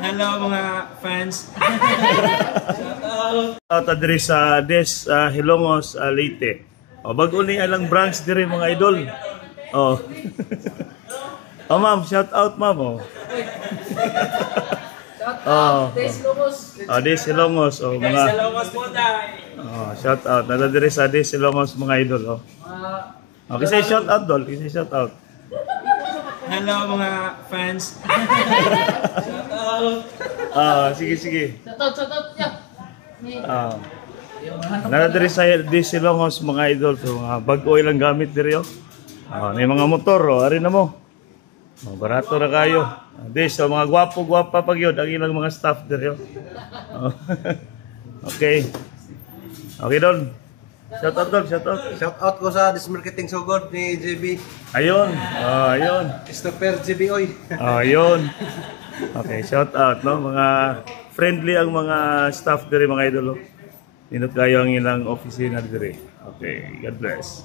Hello mga fans. Out diri sa Des Hilongos, Leyte. O bago ni alang branch diri mga idol. Oh. Oh ma'am, shout out ma'am. Oh. Des Hilongos. Oh, Des Hilongos. Oh, mga Hilongos po tayo. oh, shout out. Nada diri sa Des Hilongos mga idol. Oh. Okay, say shout out dol. Kasi shout out. Hello mga fans. Sige, sige. Shout out, yeah. Nara diri sa Des Hilongos mga idol. So, mga bag-o ilang gamit diri oh. May mga motor oh, ari na mo. Oh, barato na kayo. Des, so, mga gwapo-gwapa pag yun ang ilang mga staff diri oh. Okay. Okay don. Shout out don, shout out. Shout out ko sa Dismarketing Sugod ni JB. Ayun. Ayun. Christopher JB Oy. Ayun. Okay, shout out no mga friendly ang mga staff diri mga idol. Inot kayo ang ilang opisina diri. Okay, God bless.